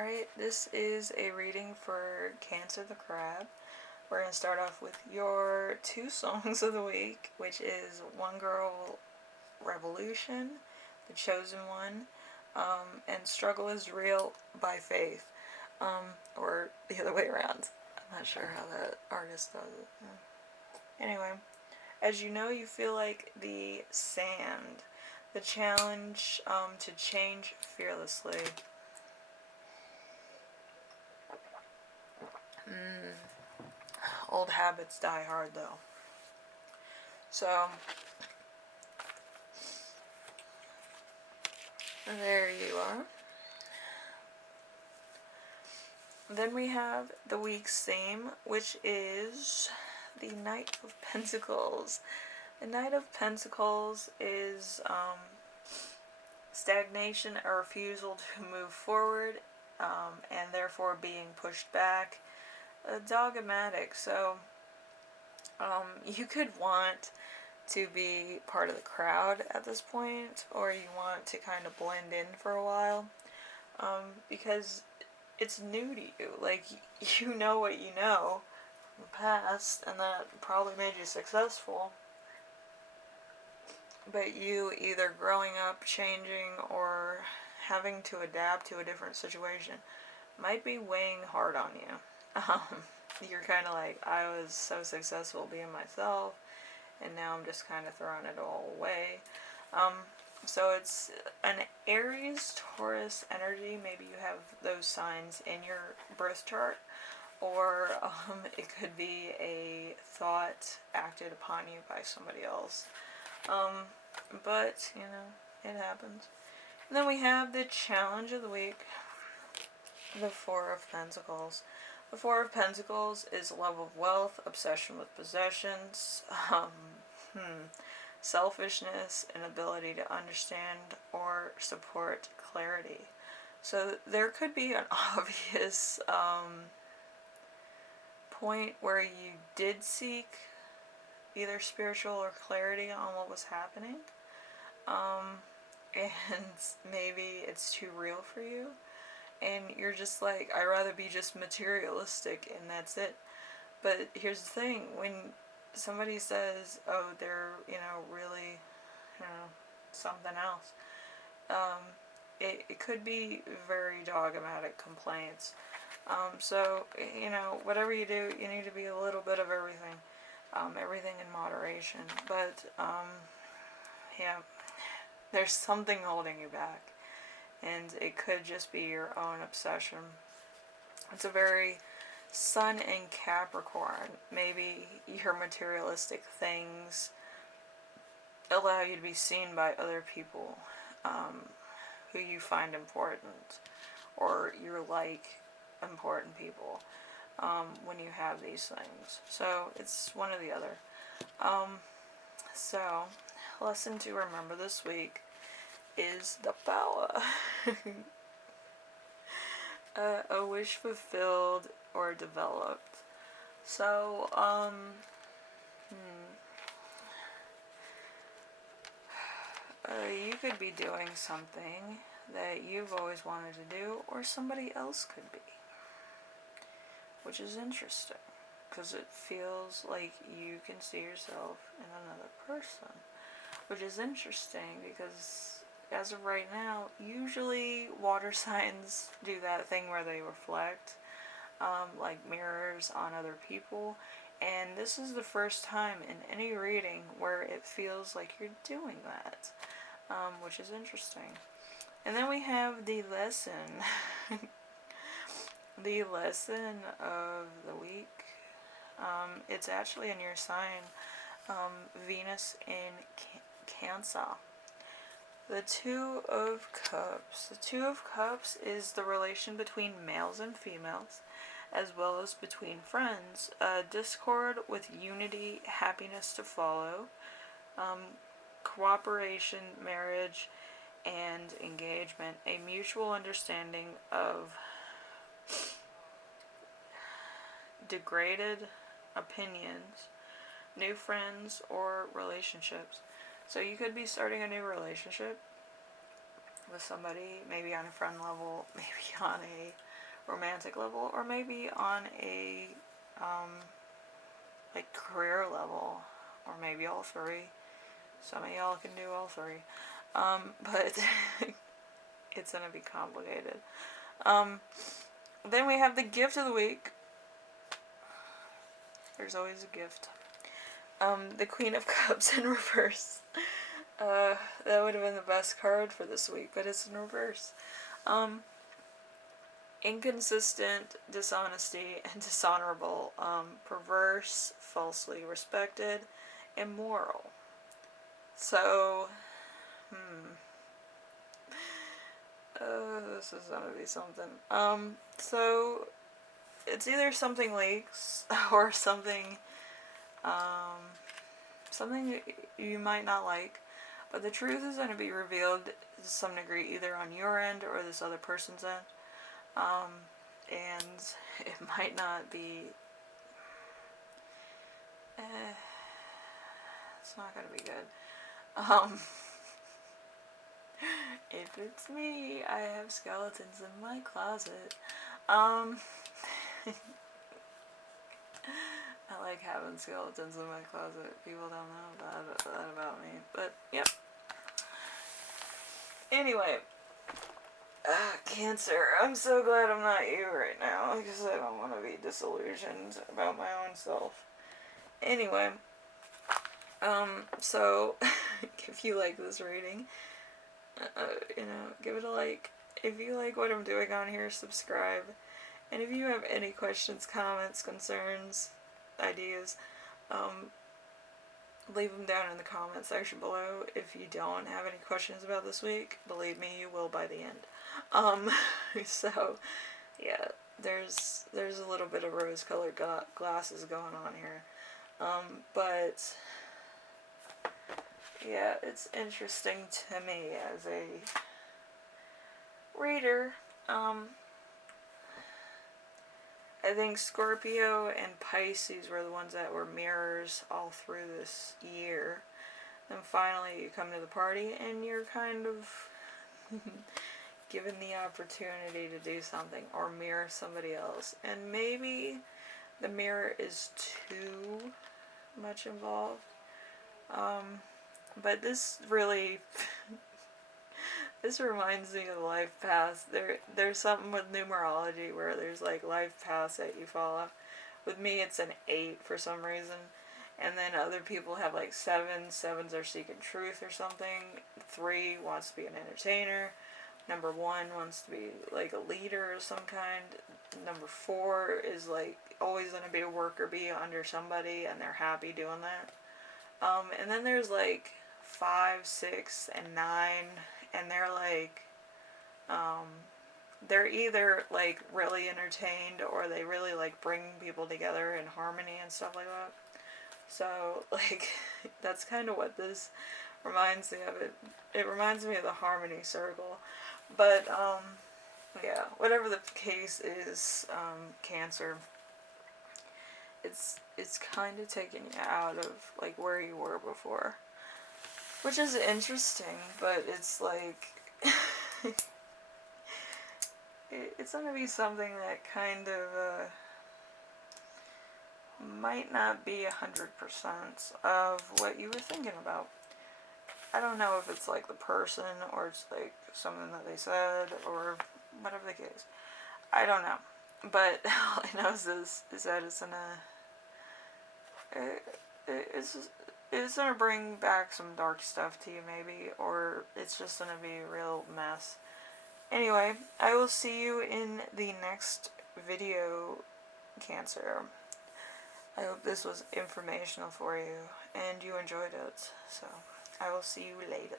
Alright, this is a reading for Cancer the Crab. We're going to start off with your 2 songs of the week, which is One Girl Revolution, The Chosen One, and Struggle is Real by Faith. Or the other way around. I'm not sure how that artist does it. Anyway, as you know, you feel like the sand. The challenge to change fearlessly. Old habits die hard, though. So, there you are. Then we have the week's theme, which is the Knight of Pentacles. The Knight of Pentacles is stagnation, a refusal to move forward, and therefore being pushed back. Dogmatic. So, you could want to be part of the crowd at this point, or you want to kind of blend in for a while, because it's new to you. Like, you know what you know from the past, and that probably made you successful, but you either growing up, changing, or having to adapt to a different situation might be weighing hard on you. You're kind of like, I was so successful being myself, and now I'm just kind of throwing it all away. So it's an Aries, Taurus energy. Maybe you have those signs in your birth chart, or it could be a thought acted upon you by somebody else. But, you know, it happens. And then we have the challenge of the week, the Four of Pentacles. The Four of Pentacles is love of wealth, obsession with possessions, selfishness, inability to understand or support clarity. So there could be an obvious point where you did seek either spiritual or clarity on what was happening, and maybe it's too real for you, and you're just like, I'd rather be just materialistic and that's it. But here's the thing, when somebody says, oh, they're, really, something else, it could be very dogmatic complaints. So, whatever you do, you need to be a little bit of everything. Everything in moderation. But, yeah, there's something holding you back. And it could just be your own obsession. It's a very Sun in Capricorn. Maybe your materialistic things allow you to be seen by other people who you find important, or you're like important people when you have these things. So it's one or the other. So, lesson to remember this week is the power. A wish fulfilled or developed. So, you could be doing something that you've always wanted to do, or somebody else could be, which is interesting, because it feels like you can see yourself in another person, which is interesting, because as of right now, usually water signs do that thing where they reflect, like mirrors on other people, and this is the first time in any reading where it feels like you're doing that, which is interesting. And then we have the lesson. The lesson of the week. It's actually in your sign, Venus in Cancer. The Two of Cups. The Two of Cups is the relation between males and females, as well as between friends. Discord with unity, happiness to follow. Cooperation, marriage, and engagement. A mutual understanding of degraded opinions, new friends, or relationships. So you could be starting a new relationship with somebody, maybe on a friend level, maybe on a romantic level, or maybe on a like career level, or maybe all three. Some of y'all can do all three. But it's gonna be complicated. Then we have the gift of the week. There's always a gift. The Queen of Cups in reverse. That would have been the best card for this week, but it's in reverse. Inconsistent, dishonesty, and dishonorable. Perverse, falsely respected, immoral. So, this is gonna be something. So, it's either something leaks, or something, something you might not like, but the truth is gonna be revealed to some degree either on your end or this other person's end. And it might not be, it's not gonna be good. If it's me, I have skeletons in my closet. I like having skeletons in my closet. People don't know that about me, but yep. Anyway, Cancer. I'm so glad I'm not you right now, because I don't want to be disillusioned about my own self. Anyway, so if you like this reading, give it a like. If you like what I'm doing on here, subscribe. And if you have any questions, comments, concerns, ideas, leave them down in the comment section below. If you don't have any questions about this week, believe me, you will by the end. So, yeah, there's a little bit of rose-colored glasses going on here. But, yeah, it's interesting to me as a reader. I think Scorpio and Pisces were the ones that were mirrors all through this year. Then finally you come to the party and you're kind of given the opportunity to do something or mirror somebody else. And maybe the mirror is too much involved. But this really... This reminds me of life paths. There's something with numerology where there's like life paths that you follow. With me, it's an 8 for some reason. And then other people have like 7. 7s are seeking truth or something. 3 wants to be an entertainer. Number 1 wants to be like a leader of some kind. Number 4 is like always going to be a worker bee under somebody, and they're happy doing that. And then there's like 5, 6, and 9. And they're like, they're either like really entertained, or they really like bring people together in harmony and stuff like that. So like, that's kind of what this reminds me of. It reminds me of the harmony circle. But yeah, whatever the case is, Cancer, it's kind of taking you out of like where you were before. Which is interesting, but it's like, it's going to be something that kind of might not be 100% of what you were thinking about. I don't know if it's like the person, or it's like something that they said, or whatever the case. I don't know. But all I know is that it's it's gonna bring back some dark stuff to you, maybe, or it's just gonna be a real mess. Anyway, I will see you in the next video, Cancer. I hope this was informational for you, and you enjoyed it, so I will see you later.